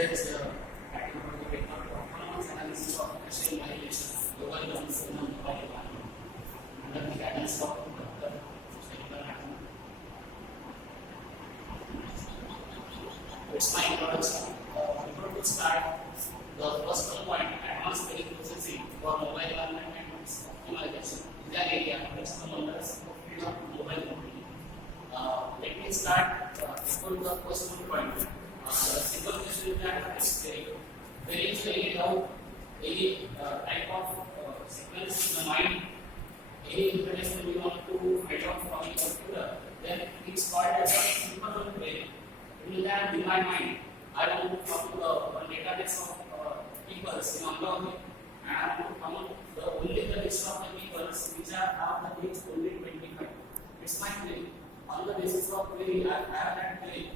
there's performance analysis of machine violation, global concern on mobile environment, under the guidance of Dr. Chendke Sir International. It's my introduction. Before we start, the first point, advanced query processing for mobile environment and optimization is an area which comes under the field of mobile computing. Let me start with the first point. The simple question is that query is carried out any type of sequence in the mind, any information we want to find out from the computer, then it's called as a simple query. It will have in my mind, I want to come to the database of people in Amroli, and I want to come up the only the list of the people which are have the age only 25. It's my query. On the basis of query, I have that query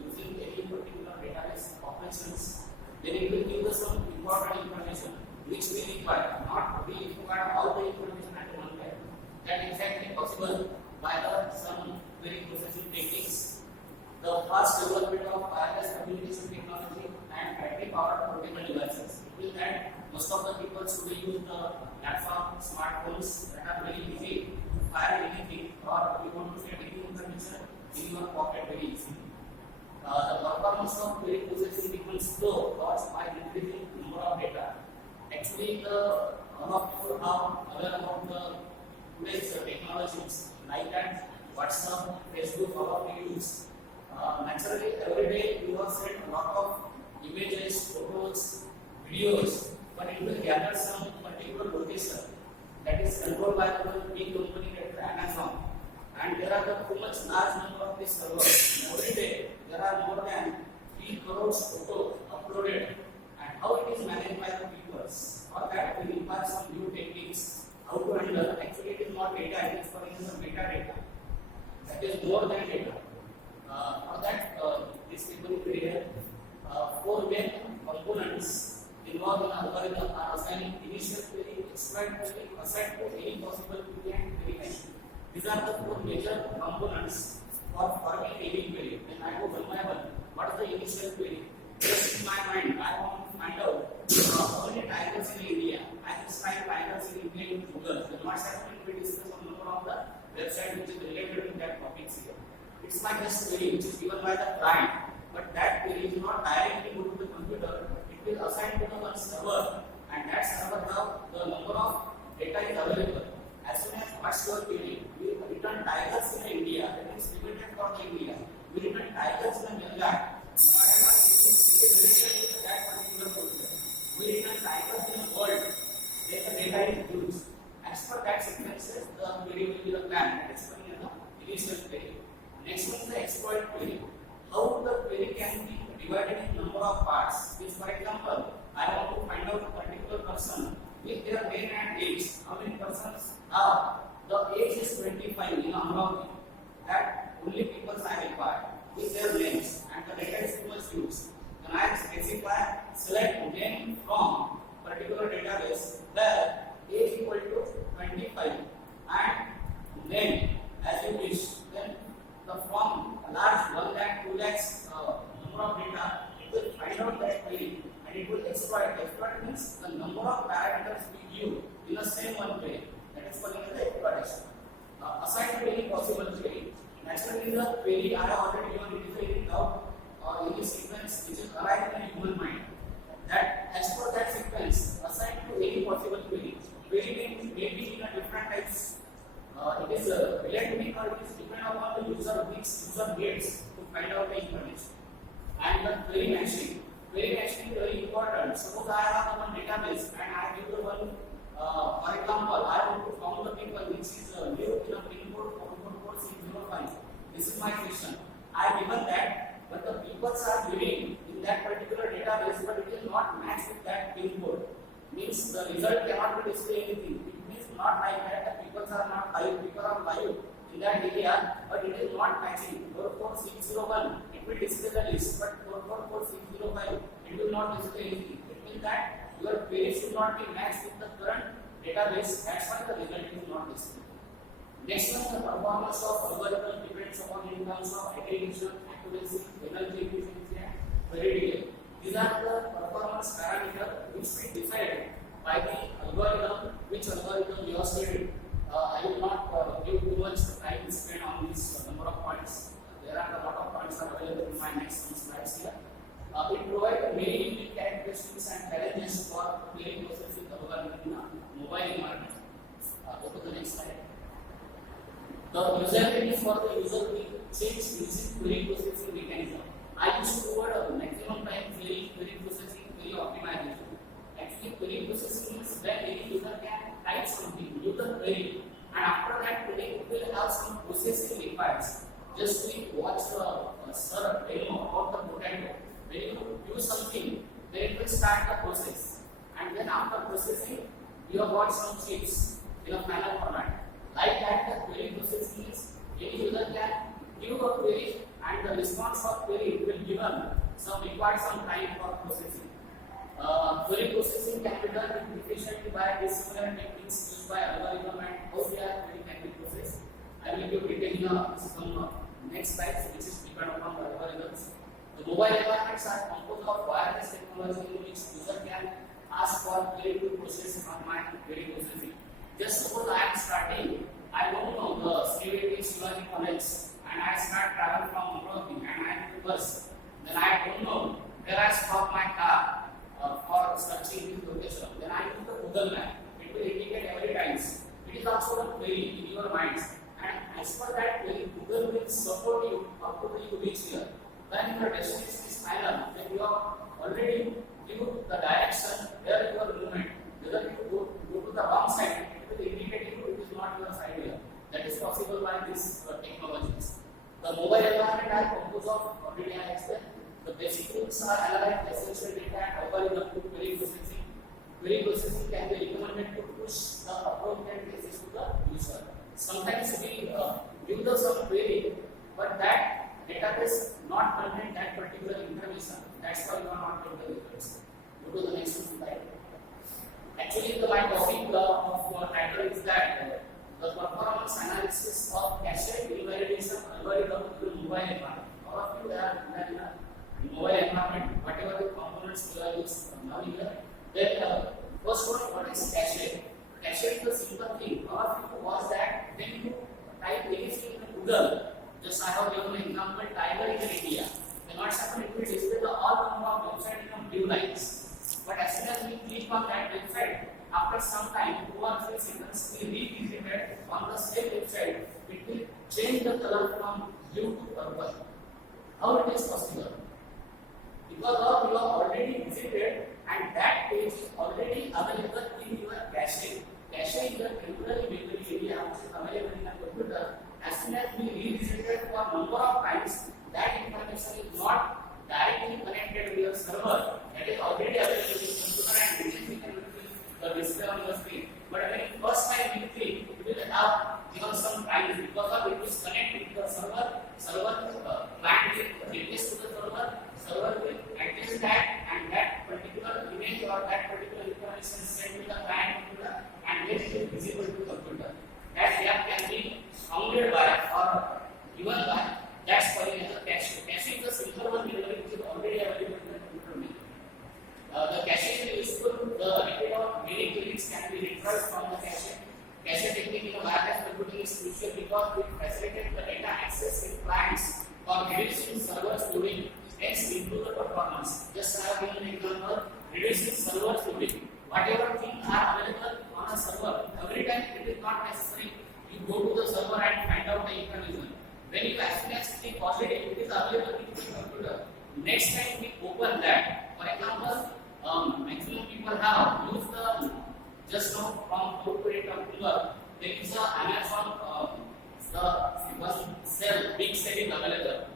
using any particular database operations. Then it will give us some important information which we require, not we require all the information at one time. That is exactly possible by the some query processing techniques. The fast development of wireless communication technology and battery powered portable devices. It will that most of the people should use the laptop, smartphones that are very easy to fire anything, or you want to get any information in your pocket very easily. The performance of query processing becomes slow caused by increasing number of data. Actually, all of you are aware about the today's technologies like that WhatsApp, Facebook, all of you use. Naturally, every day you have sent a lot of images, photos, videos, but it will gather some particular location that is controlled by the big company that is Amazon. And there are too much large number of these servers. Every day there are more than 3 crore photos uploaded. And how it is managed by the people? For that we require some new techniques. How to handle? Actually, it is not data; it is for example metadata. That is more than data. For that, this people create 4 main components involved in algorithm are assigning initial query, exploit query, assign to any possible query and query hash. These are the 4 major components for forming any query. Then I go one by one. What is the initial query? Just in my mind, I want to find out how many tigers in India. I just find tigers in India in Google. Then what's happening? We discuss on number of the website which is related to that topics here. It's my just query which is given by the client, but that query is not directly go to the computer. It will assign to the one server, and that server have the number of data is available. As soon as what's your query, we return tigers in India. That is limited for the India. We return tigers in Bangladesh. Whatever it is related to that particular computer. We return tigers in the world. Then the data is used. As per that sequences, the query will be the plan. That is for the initial query. Next one is the exploit query. How the query can be divided in number of parts. Is for example, I want to find out a particular person with their name and age. How many persons are? The age is 25 in Amroli. That only people I require with their names, and the data is too much used. Then I specify select name from particular database where age equal to 25 and name as you wish. Then the from a large 1 lakh, 2 lakhs number of data, it will find out that query and it will exploit. Exploit means the number of parameters we give in the same one query. That is called the exploitation. Assign to any possible query. Naturally, the query I have already given it is a very route or any sequence which is arrived in a human mind. That as per that sequence, assign to any possible query. Query may be in a different types. It is related or it is depend upon the user which user gets to find out the information. And the query matching. Query matching is very important. Suppose I have one database and I give the one, for example, I want to found the people which is new in a pin code 4444605. This is my question. I given that, but the people are living in that particular database, but it will not match with that pin code. Means the result cannot be display anything. It means not like that. The people are not live. People are live in that area, but it is not matching. 44601, it will display the list, but 444605, it will not display anything. It means that your query should not be matched with the current database. That's why the result is not displayed. Next one, the performance of algorithm depends upon in terms of attention, accuracy, energy efficiency, and very delay. These are the performance parameters which we decide by the algorithm, which algorithm you have studied. I will not give too much time to spend on this number of points. There are a lot of points are available in my next slides here. It provides many unique characteristics and challenges for query processing algorithm in a mobile environment. Go to the next slide. The usability for the user will change using query processing mechanism. I used to word of maximum time query processing, query optimization. Actually, query processing is when any user can type something, use the query, and after that query will have some processing required. Just we watch sir demo about the potato. When you use something, then it will start the process, and then after processing, you have got some chips in a final format. Like that, the query processing is any user can give a query, and the response for query will given some required some time for processing. Query processing can be done efficiently by dissimilar techniques used by algorithm and how their query can be processed. I will give detail in some next slides, which is depend upon the algorithms. The mobile environments are composed of wireless technology in which user can ask for query to process on my query processing. Just suppose I am starting, I don't know the CVT Shivaji College, and I start travel from Amravati and I am in bus. Then I don't know where I stop my car for searching the location. Then I use the Google map. It will indicate every time. It is also a query in your minds. And as per that query, Google will support you up to you reach here. When your destination is final, then you have already given the direction where your movement. Whether you go to the wrong side, it will indicate you it is not your side here. That is possible by these technologies. The mobile environment are composed of already I explained. The basic rules are analyze essential data and algorithm to query processing. Query processing can be recommended to push the appropriate cases to the user. Sometimes we give the some query, but that database not contain that particular information. That's why you are not getting the results. Go to the next slide. Actually, my topic of title is that the performance analysis of cache invalidation algorithm to mobile environment. All of you are in a mobile environment, whatever the components you are using now here. Then first one, what is cache? Cache is the simple thing. All of you was that when you type anything in Google, just I have given an example, tiger in India. Then what's happened? It will display the all number of website in blue lines. But as soon as we click on that website, after some time, 2 or 3 seconds, we revisit it on the same website. It will change the color from blue to purple. How it is possible? Because of you have already visited and that page is already available in your cache. Cache is a temporary memory area which is available in a computer. As soon as we revisit it for number of times, that information is not directly connected with your server. That is already available in the computer and we can the display on the screen. But when first time you click, it will have given some time because of it is connected to the server. Client will replace to the server will adjust that, and that particular image or that particular information sent to the client computer and then it is visible to the computer. That gap can be bounded by or given by that's called as a cache. Cache is a simple one memory which is already available in the computer memory. The cache is useful. The record of many queries can be retrieved from the cache. Cache technique in a wireless computing is crucial because it facilitates the data access in clients for reducing server storage, hence improve the performance. Just I have given an example, reducing server storage. Whatever things are available on a server, every time it is not necessary you go to the server and find out the information. When you as soon as click already, it is available in the computer. Next time we open that, for example, maximum people have used the just now from corporate computer. There is a Amazon the one cell big cell is available.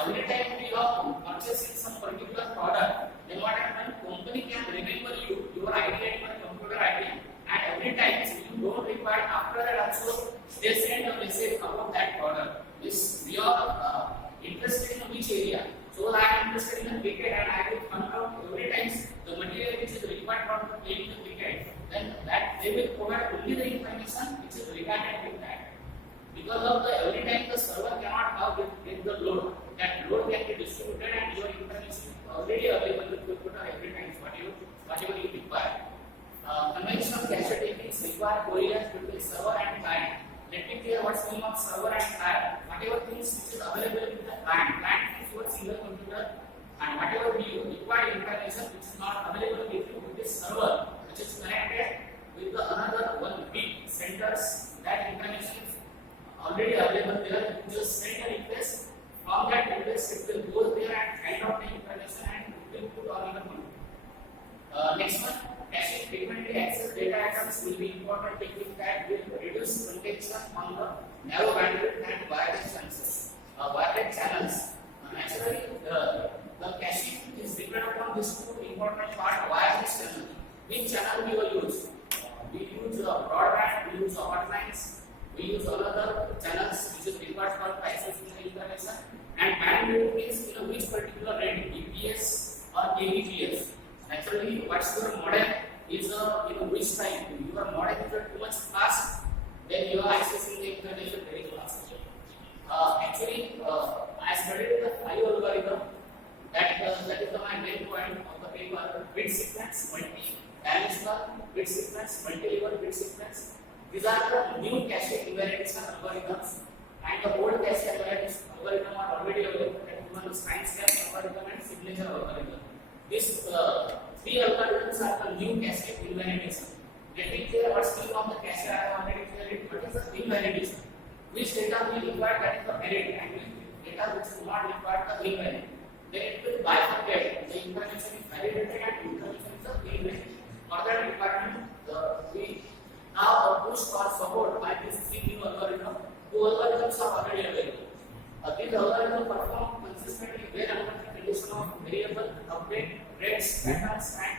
Every time we are purchasing some particular product, then what happens? Company can remember you, your ID and your computer ID, and every time you don't require after that also they send a message about that product. This we are interested in which area. So I am interested in the cricket and I will find out every time the material which is required for playing the cricket. Then that they will provide only the information which is regarded with that. Because of the every time the server cannot have get the load, that load can be distributed and your information is already available things require correlation between server and client. Let me clear what's meaning of server and client. Whatever things which is available with the client is your single computer, and whatever you require information which is not available with you with this server, which is connected with the another one big centers, that information is already available there. You just send a request. From that request, it will go there and find out the information and it will put on your phone. Next one, caching frequently accessed data items will be important technique that will reduce congestion on the narrow bandwidth and wired channels. Naturally, the caching is dependent upon these two important parts. Wireless channel. Which channel we will use? We use broadband, we use hotlines, we use another channels which is required for accessing the information, and bandwidth means which particular rate, BPS or kbps. Actually, what's your modem is which type. Your modem is too much fast, then you are accessing the information very fast. Actually, I studied the 5 algorithm. That is my main point of the paper. Bit sequence, multi-dimensional bit sequence, multi-level bit sequence. These are the new cache invariance algorithms, and the old cache invariance algorithm are already available. That one is timestamp algorithm and signature algorithm. These 3 algorithms are the new cache invariance. Let me clear what's meaning of the cache. I have already cleared. What is the invariance? Which data we require, that is the valid, and which data which is not required, the invalid. Then it will bifurcate. The information is validated and information is invalid. For that requirement, we now push for support by this 3 new algorithm. 2 algorithms are already available. These algorithms perform consistently when under the condition of variable update rates, patterns, and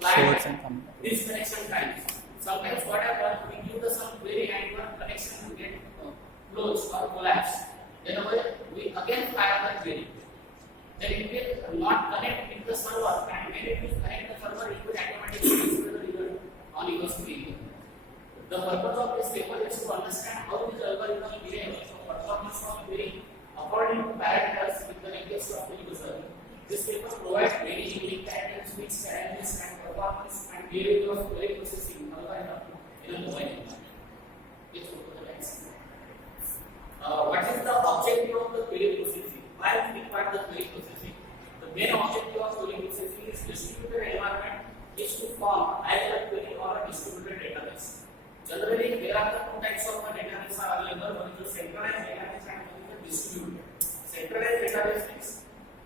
client disconnection times. Sometimes what happens, we give some query and your connection will get closed or collapse. Then we again fire the query. Then it will not connect with the server, and when it will connect the server, it will automatically display the result on your screen. The purpose of this paper is to understand how this algorithm behaves. So performance of query according to parameters with the request of the user. This paper provides very unique characteristics, challenges, and performance and behavior of query processing algorithm in a mobile environment. Let's go to the next. What is the objective of the query processing? Why we require the query processing? The main objective of query processing is distributed environment is to form either a query or a distributed database. Generally, there are the 2 types of database are available. One is the centralized database and one is the distributed. Centralized database means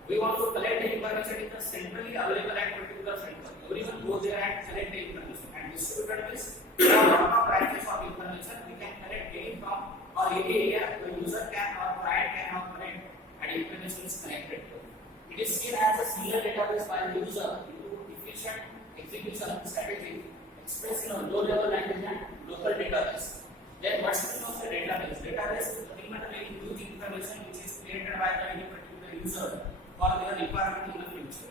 we want to collect the information in the centrally available at particular center. Everyone go there and collect the information. And distributed means there are a lot of branches of information we can collect any from or any area the user can or client cannot connect and information is connected to. It is seen as a single database by the user into efficient execution strategy expressed in a low-level language and local database. Then what's the meaning of the database? Database is nothing but a very huge information which is created by any particular user for their requirement in the future.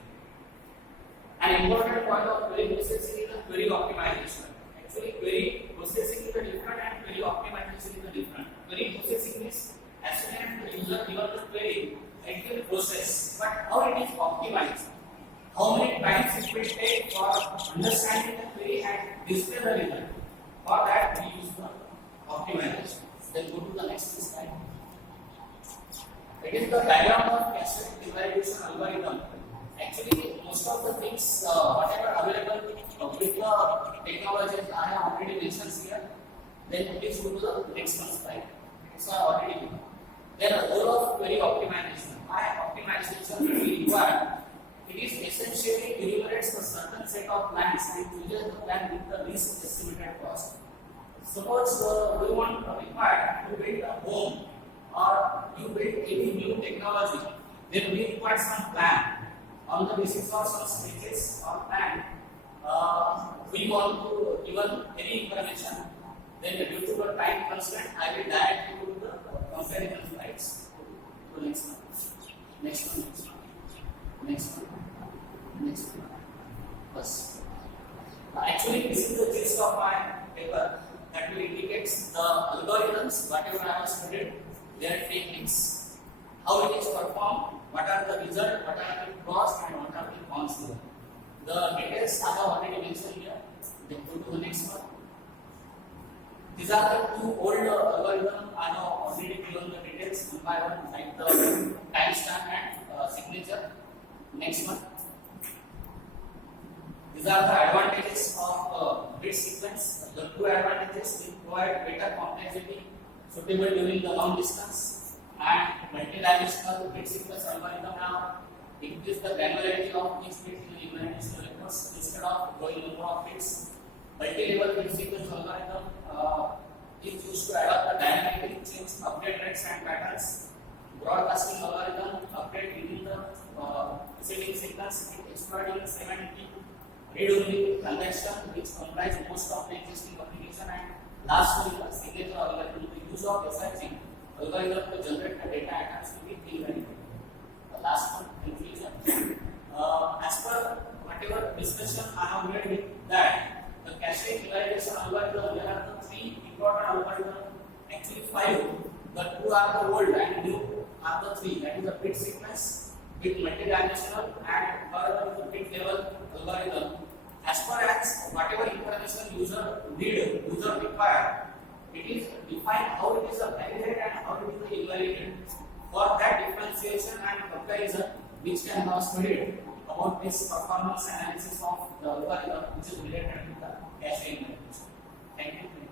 An important point of query processing is the query optimization. Actually, query processing is the different and query optimization is the different. Query processing is as soon as the user given the query, it will process. But how it is optimized? How many times it will take for understanding the query and display the result? For that, we use the optimization. Then go to the next slide. It is the diagram of cache evaluation algorithm. Actually, most of the things, whatever available with the technologies I have already mentioned here. Then please go to the next one slide. So I already. Then the role of query optimization. Why optimization is required? It is essentially enumerates a certain set of plans and chooses the plan with the least estimated cost. Suppose we want to require to build a home or you build any new technology, then we require some plan. On the basis of some stages or plan, we want to given any information. Then due to the time constraint, I will direct you to the comparison slides. So next one. Next one. Next one. Next one. First. Actually, this is the gist of my paper that will indicate the algorithms, whatever I have studied, their techniques, how it is performed, what are the results, what are the pros, and what are the cons. The details I have already mentioned here. Then go to the next one. These are the two old algorithms. I have already given the details one by one, like the timestamp and signature. Next one. These are the advantages of bit sequence. The two advantages: it provides better complexity, suitable during the long distance, and multi-dimensional bit sequence algorithm now increase the granularity of each bit in the dimensional records instead of growing number of bits. Multi-level bit sequence algorithm is used to adopt the dynamically change update rates and patterns. Broadcasting algorithm update within the preceding sequence exploiting semantic read-only convention which comprises most of the existing application. And last one is the signature algorithm, the use of SIG algorithm to generate the data items to be invalidated. The last one, conclusion. As per whatever discussion I have made with that, the cache invalidation algorithm, there are the three important algorithms, actually five. The two are the old and new are the three. That is the bit sequence, bit multidimensional, and third one is the bit level algorithm. As far as whatever information user require, it is defined how it is validated and how it is invalidated. For that differentiation and comparison, which can now studied about this performance analysis of the algorithm which is related to the cache invalidation. Thank you.